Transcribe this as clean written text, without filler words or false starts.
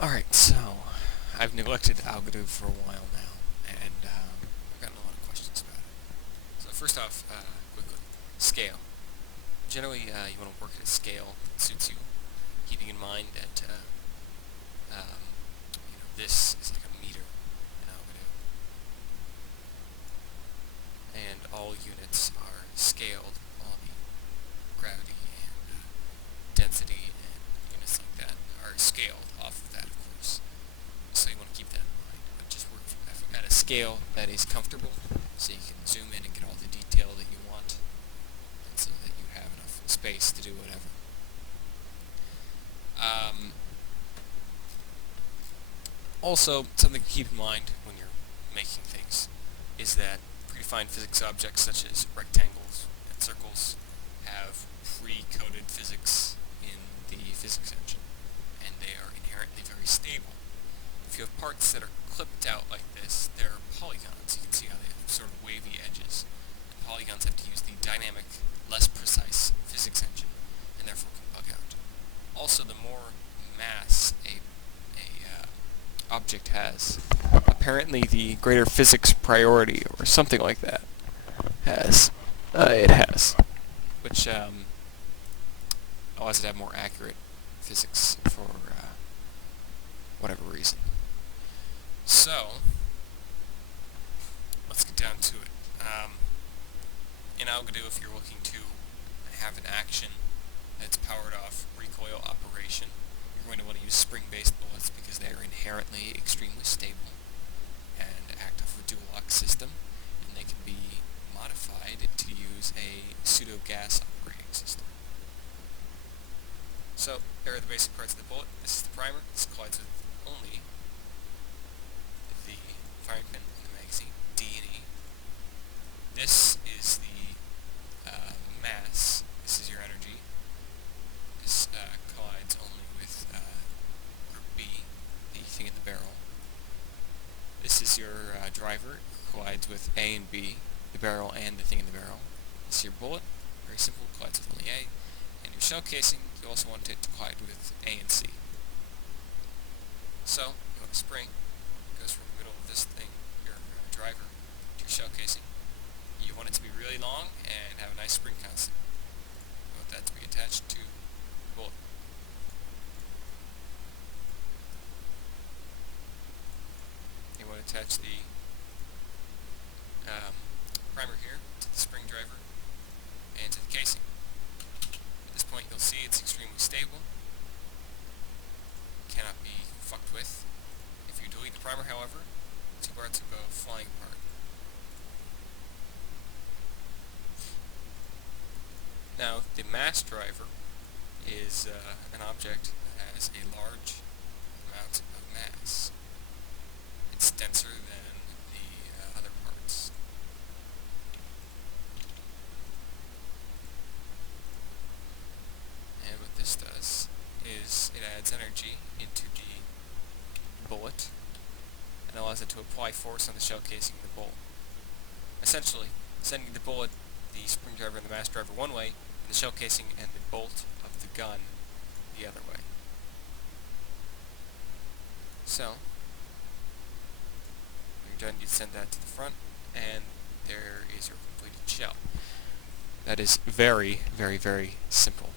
Alright, so I've neglected Algodoo for a while now, and I've gotten a lot of questions about it. So first off, quickly, scale. Generally, you want to work at a scale that suits you, keeping in mind that this is like a meter in Algodoo, and all units are scaled. All the gravity and density and units like that are scaled off of that, of course. So you want to keep that in mind. But just work at a scale that is comfortable, so you can zoom in and get all the detail that you want, and so that you have enough space to do whatever. Also, something to keep in mind when you're making things is that predefined physics objects such as rectangles and circles have pre-coded physics in the physics engine, and they are inherently very stable. If you have parts that are clipped out like this, they're polygons. You can see how they have sort of wavy edges. And polygons have to use the dynamic, less precise physics engine, and therefore can bug out. Also, the more mass a object has, apparently the greater physics priority, or something like that, it has, which allows it to have more accurate physics for whatever reason. So, let's get down to it. In Algodoo, if you're looking to have an action that's powered off recoil operation, you're going to want to use spring-based bullets because they are inherently extremely stable and act off a dual-lock system, and they can be modified to use a pseudo-gas operating system. So, there are the basic parts of the bullet. This is the primer. This collides with only the firing pin in the magazine, D and E. This is the mass. This is your energy. This collides only with group B, the thing in the barrel. This is your driver. It collides with A and B, the barrel and the thing in the barrel. This is your bullet. Very simple. Collides with only A. And your shell casing, you also want it to collide with A and C. So, you want a spring. It goes from the middle of this thing, your driver, to your shell casing. You want it to be really long and have a nice spring constant. You want that to be attached to the bullet. You want to attach the primer here to the spring driver and to the casing. At this point you'll see it's extremely stable. Cannot be fucked with. If you delete the primer, however, two parts will go flying apart. Now, the mass driver is an object that has a large amount of mass. It's denser than the other parts. And what this does is it adds energy into the bullet and allows it to apply force on the shell casing of the bullet. Essentially, sending the bullet, the spring driver and the mass driver one way, and the shell casing and the bolt of the gun the other way. So, when you're done, you send that to the front, and there is your completed shell. That is very, very, very simple.